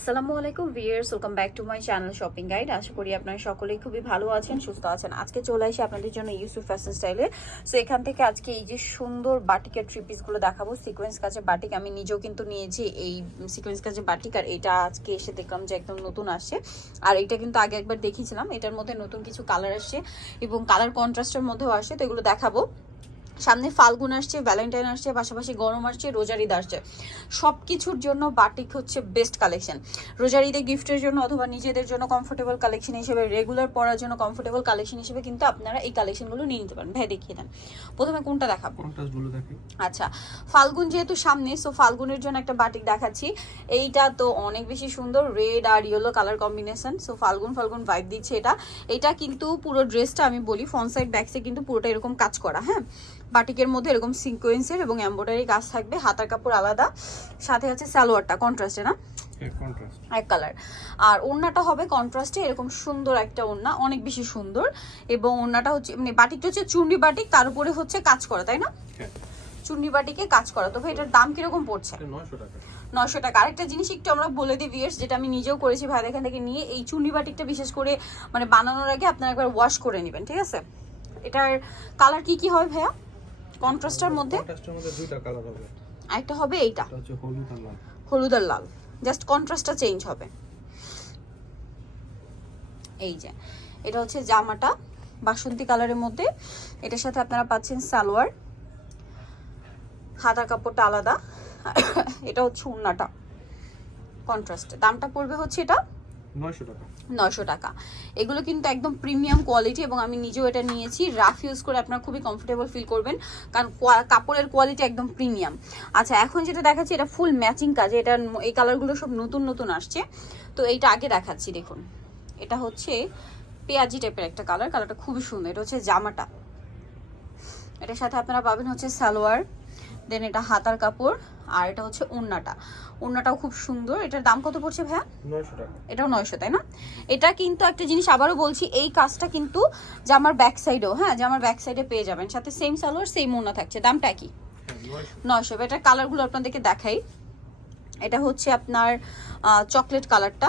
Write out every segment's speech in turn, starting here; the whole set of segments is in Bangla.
আসসালামু আলাইকুম viewers, welcome back to my channel shopping guide. আশা করি আপনারা সকলেই খুবই ভালো আছেন, সুস্থ আছেন। আজকে চলে আসি আপনাদের জন্য ইউসুফ ফ্যাশন স্টাইলে। সো এখান থেকে আজকে এই যে সুন্দর বাটিকের থ্রি পিসগুলো দেখাবো। সিকোয়েন্স কাজের বাটিক আমি নিজেও কিন্তু নিয়েছি এই সিকোয়েন্স কাজের বাটিক, আর এটা আজকে এসে দেখলাম যে একদম নতুন আসছে। আর এটা কিন্তু আগে একবার দেখিয়েছিলাম, এটার মধ্যে নতুন কিছু কালার আসছে এবং কালার কন্ট্রাস্টের মধ্যেও আসে, তো এগুলো দেখাবো। সামনে ফাল্গুন আসছে, ভ্যালেন্টাইন আসছে, পাশাপাশি গরম আসছে, রোজার ঈদ আসছে। সব কিছুর জন্য বাটিক হচ্ছে বেস্ট কালেকশন। রোজার ঈদে গিফটের জন্য অথবা নিজেদের জন্য কমফোর্টেবল কালেকশন হিসেবে, রেগুলার পরার জন্য কমফোর্টেবল কালেকশন হিসেবে কিন্তু আপনারা এই কালেকশনগুলো নিয়ে নিতে পারেন। ভাই দেখিয়ে দেন, প্রথমে কোনটা দেখাবো? আচ্ছা, ফাল্গুন যেহেতু সামনে, সো ফাল্গুনের জন্য একটা বাটিক দেখাচ্ছি। এইটা তো অনেক বেশি সুন্দর, রেড আর ইয়েলো কালার কম্বিনেশন। সো ফাল্গুন ফাল্গুন ভাইব দিচ্ছে এটা। এটা কিন্তু পুরো ড্রেসটা আমি বলি, ফ্রন্ট সাইড ব্যাক সাইড কিন্তু পুরোটা এরকম কাজ করা। হ্যাঁ, বাটিকের মধ্যে এরকম সিকোয়েন্সের এবং এমব্রয়ডারি কাজ থাকবে, হাতার কাপড় আলাদা, সাথে হচ্ছে সালোয়ারটা কন্ট্রাস্টে না, এক কালার। আর ওড়নাটা হবে কন্ট্রাস্টে, এরকম সুন্দর একটা ওড়না, অনেক বেশি সুন্দর। এবং ওড়নাটা হচ্ছে মানে বাটিকটা হচ্ছে চুন্ডি বাটিক, তার উপরে হচ্ছে কাজ করা, তাই না? চুন্ডি বাটিকে কাজ করা। তো ভাই এটার দাম কিরকম পড়ছে? 900 টাকা। আরেকটা জিনিস একটু আমরা বলে দিই ভিউয়ার্স, যেটা আমি নিজেও করেছি ভাই এখান থেকে নিয়ে, এই চুন্ডি বাটিকটা বিশেষ করে মানে বানানোর আগে আপনারা একবার ওয়াশ করে নেবেন, ঠিক আছে? এটার কালার কি কি হয় ভাইয়া? কন্ট্রাস্টের মধ্যে দুইটা কালার হবে, আরেকটা হবে এইটা এটা হচ্ছে হলুদ আর লাল। হলুদ আর লাল, জাস্ট কন্ট্রাস্টটা চেঞ্জ হবে। এই যে এটা হচ্ছে জামাটা বাসন্তী কালারের মধ্যে, এটার সাথে আপনারা পাচ্ছেন সালোয়ার, হাতার কাপড়টা আলাদা, এটা হচ্ছে ওড়নাটা কন্ট্রাস্টে। দামটা পড়বে হচ্ছে এটা 900 টাকা। 900 টাকা। এগুলো কিন্তু একদম প্রিমিয়াম কোয়ালিটি এবং আমি নিজেও এটা নিয়েছি। রাফ ইউজ করে আপনারা খুবই কমফোর্টেবল ফিল করবেন, কারণ কাপড়ের কোয়ালিটি একদম প্রিমিয়াম। আচ্ছা, এখন যেটা দেখাচ্ছি এটা ফুল ম্যাচিং কাজ, এটা এই কালারগুলো সব নতুন নতুন আসছে। তো এইটা আগে দেখাচ্ছি, দেখুন এটা হচ্ছে পেঁয়াজি টাইপের একটা কালার, কালারটা খুবই সুন্দর। এটা হচ্ছে জামাটা, এটার সাথে আপনারা পাবেন হচ্ছে সালোয়ার, দেন এটা হাতার কাপড়, আর এটা হচ্ছে ওড়নাটা। ওড়নাটাও খুব সুন্দর। এটার দাম কত পড়ছে ভাইয়া? 900 টাকা। এটাও 900, তাই না? এটা কিন্তু একটা জিনিস আবারও বলছি, এই কাজটা কিন্তু জামার ব্যাক সাইডেও, হ্যাঁ জামার ব্যাক সাইডে পেয়ে যাবেন, সাথে সেম সালোয়ার সেম ওড়না থাকছে। দামটা কি? 900। এটার কালারগুলো আপনাদেরকে দেখাই। এটা হচ্ছে আপনার চকলেট কালারটা,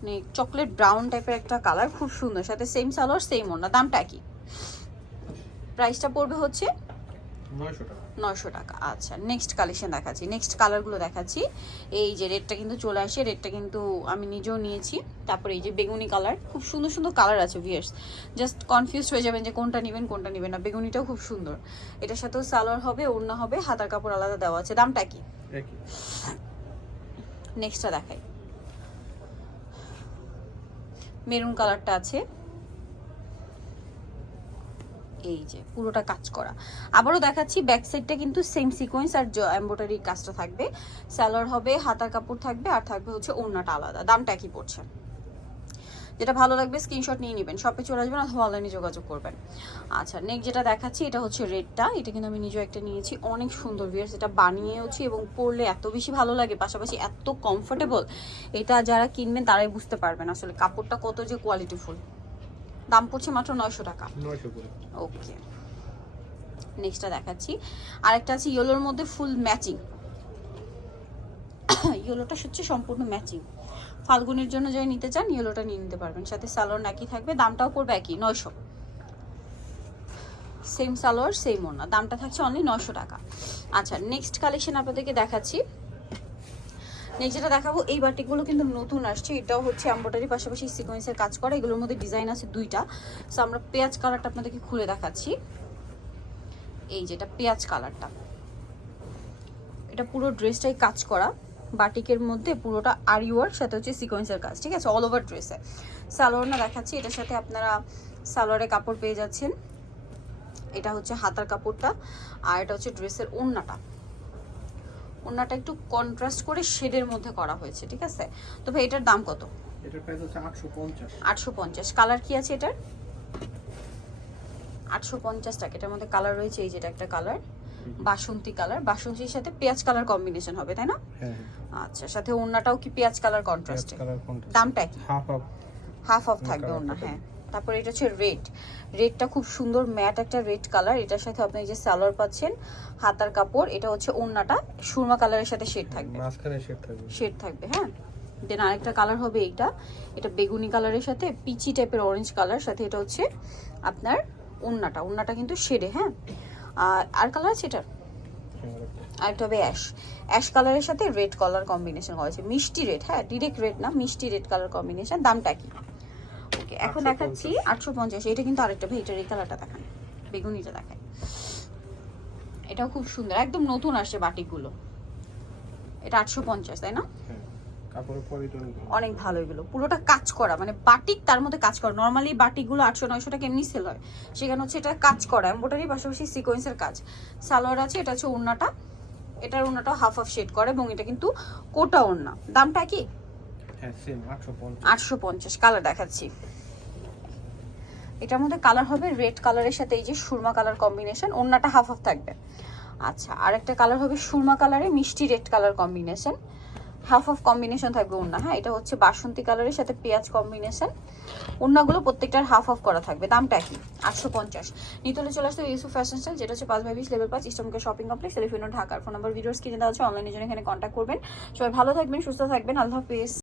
মানে চকলেট ব্রাউন টাইপের একটা কালার, খুব সুন্দর, সাথে সেম সালোয়ার সেম ওড়না। দামটা কি? প্রাইসটা পড়বে হচ্ছে 900 টাকা। 900 টাকা। আচ্ছা, নেক্সট কালেকশন দেখাচ্ছি, নেক্সট কালারগুলো দেখাচ্ছি। এই যে রেডটা কিন্তু চলে আসে, রেডটা কিন্তু আমি নিজেও নিয়েছি। তারপরে এই যে বেগুনি কালার, খুব সুন্দর সুন্দর কালার আছে ভিউয়ার্স, জাস্ট কনফিউজড হয়ে যাবেন যে কোনটা নেবেন কোনটা নেবেন না। বেগুনিটাও খুব সুন্দর। এটার সাথেও সালোয়ার হবে, ওড়না হবে, হাতার কাপড় আলাদা দেওয়া আছে। দামটা কি? একই। নেক্সটটা দেখাই, মেরুন কালারটা আছে, এই যে পুরোটা কাজ করা। আবারও দেখাচ্ছি, ব্যাক সাইডটা কিন্তু সেম সিকোয়েন্স আর এমব্রয়ডারি কাজটা থাকবে, সালোয়ার হবে, হাতার কাপড় থাকবে, আর থাকবে হচ্ছে ওড়নাটা আলাদা। দামটা কি পড়ছে? যেটা ভালো লাগবে স্ক্রিনশট নিয়ে নেবেন, শপে চলে আসবেন অথবা অনলাইনে যোগাযোগ করবেন। আচ্ছা, নেক্সট যেটা দেখাচ্ছি এটা হচ্ছে রেডটা, এটা কিন্তু আমি নিজেও একটা নিয়েছি, অনেক সুন্দর ভিউয়ার্স। এটা বানিয়েওছি এবং পরলে এত বেশি ভালো লাগে, পাশাপাশি এত কমফোর্টেবল, এটা যারা কিনবেন তারাই বুঝতে পারবেন আসলে কাপড়টা কত যে কোয়ালিটিফুল। দাম পড়ছে মাত্র 900 টাকা। 900 করে। ওকে, নেক্সটটা দেখাচ্ছি। আরেকটা আছে ইয়েলোর মধ্যে ফুল ম্যাচিং, ইয়েলোটা হচ্ছে সম্পূর্ণ ম্যাচিং। ফাল্গুনের জন্য যারা নিতে চান ইয়েলোটা নিয়ে নিতে পারবেন, সাথে সালোয়ার একই থাকবে, দামটাও পড়বে একই 900। সেম সালোয়ার সেম ওড়না, দামটা থাকছে অনলি 900 টাকা। আচ্ছা, নেক্সট কালেকশন আপনাদেরকে দেখাচ্ছি। নেক্সট যেটা দেখাবো, এই বাটিকগুলো কিন্তু নতুন আসছে, এটাও হচ্ছে এমব্রয়ডারি পাশাপাশি সিকোয়েন্সের কাজ করা। এগুলোর মধ্যে ডিজাইন আছে দুইটা। সো আমরা পেঁয়াজ কালারটা আপনাদেরকে খুলে দেখাচ্ছি। এই যেটা পেঁয়াজ কালারটা, এটা পুরো ড্রেসটাই কাজ করা, বাটিকের মধ্যে পুরোটা আরি ওয়ার্ক, সাথে হচ্ছে সিকোয়েন্সের কাজ, ঠিক আছে, অল ওভার ড্রেসে। সালোয়ার না দেখাচ্ছি, এটার সাথে আপনারা সালোয়ারের কাপড় পেয়ে যাচ্ছেন, এটা হচ্ছে হাতার কাপড়টা, আর এটা হচ্ছে ড্রেসের ওড়নাটা। ওড়নাটা একটু কন্ট্রাস্ট করে শেডের মধ্যে করা হয়েছে, ঠিক আছে। তো ভাই এটার দাম কত? এটার প্রাইস হচ্ছে 850। 850। কালার কি আছে এটার? 850 টাকা। এটার মধ্যে কালার রয়েছে, এই যেটা একটা কালার বাসন্তী কালার, বাসন্তীর সাথে পেঁয়াজ কালার কম্বিনেশন হবে, তাই না? হ্যাঁ। আচ্ছা, সাথে ওড়নাটাও কি পেঁয়াজ কালার কন্ট্রাস্টে? দামটা কি? হাফ হাফ অফ থাকবে ওড়না, হ্যাঁ তারপর এটা হচ্ছে রেডটা খুব সুন্দর ম্যাট একটা রেড কালার, এটার সাথে আপনি এই যে সালোয়ার পাচ্ছেন, হাতার কাপড়, এটা হচ্ছে ওড়নাটা সুরমা কালারের সাথে শেড থাকবে, মাঝখানে শেড থাকবে। হ্যাঁ। দেন আরেকটা কালার হবে এটা বেগুনি কালারের সাথে পিচি টাইপের অরেঞ্জ কালার, সাথে এটা হচ্ছে আপনার ওড়নাটা কিন্তু শেডে, হ্যাঁ। আর কালার আছে এটার, আরেকটা হবে অ্যাশ কালারের সাথে রেড কালার কম্বিনেশন করা হয়েছে, মিষ্টি রেড, হ্যাঁ ডিরেক্ট রেড না, মিষ্টি রেড কালার কম্বিনেশন। দামটা কি? ওকে, এখন দেখাচ্ছি 850। এটা কিন্তু আরেকটা ভাই, এটার এই কালারটা দেখান, বেগুনিটা দেখায়, এটাও খুব সুন্দর, একদম নতুন আসছে বাটিকগুলো। এটা 850, তাই না? কাপড়ের কোয়ালিটি অনেক ভালো, এগুলো পুরোটা কাজ করা, মানে বাটিক তার মধ্যে কাজ করা। নর্মালি বাটিকগুলো 800-900 টাকা এমনি সেল হয়, সেখানে হচ্ছে এটা কাজ করা, এমব্রয়ডারি পাশাপাশি সিকোয়েন্সের কাজ। সালোয়ার আছে, এটা হচ্ছে ওড়নাটা, এটার ওড়নাটাও হাফ হাফ শেড করে এবং এটা কিন্তু কোটা ওড়না। দামটা কি? হ্যাঁ সেম 850। 850। কালার দেখাচ্ছি, এটার মধ্যে কালার হবে রেড কালারের সাথে এই যে সুরমা কালার কম্বিনেশন, ওড়নাটা হাফ হাফ থাকবে। আচ্ছা, আরেকটা কালার হবে সুরমা কালারে মিষ্টি red colour combination, half of combination থাকবে ওড়না, হ্যাঁ। এটা হচ্ছে বাসন্তী কালারের সাথে পেঁয়াজ কম্বিনেশন, ওড়নাগুলো প্রত্যেকটার হাফ অফ করা থাকবে। দামটা কি? 850। নিতলে চলে আসতে ইউসুফ ফ্যাশন স্টাইল, যেটা হচ্ছে 5/20 লেভেল 5 ইস্টার্নকে শপিং কমপ্লেক্স, টেলিফোন ঢাকার। ফোন নাম্বার ভিডিওস কিনে দেওয়া হচ্ছে, অনলাইনে জন্য এখানে কন্ট্যাক্ট করবেন। সবাই ভালো থাকবেন, সুস্থ থাকবেন, আল্লাহ হাফেজ।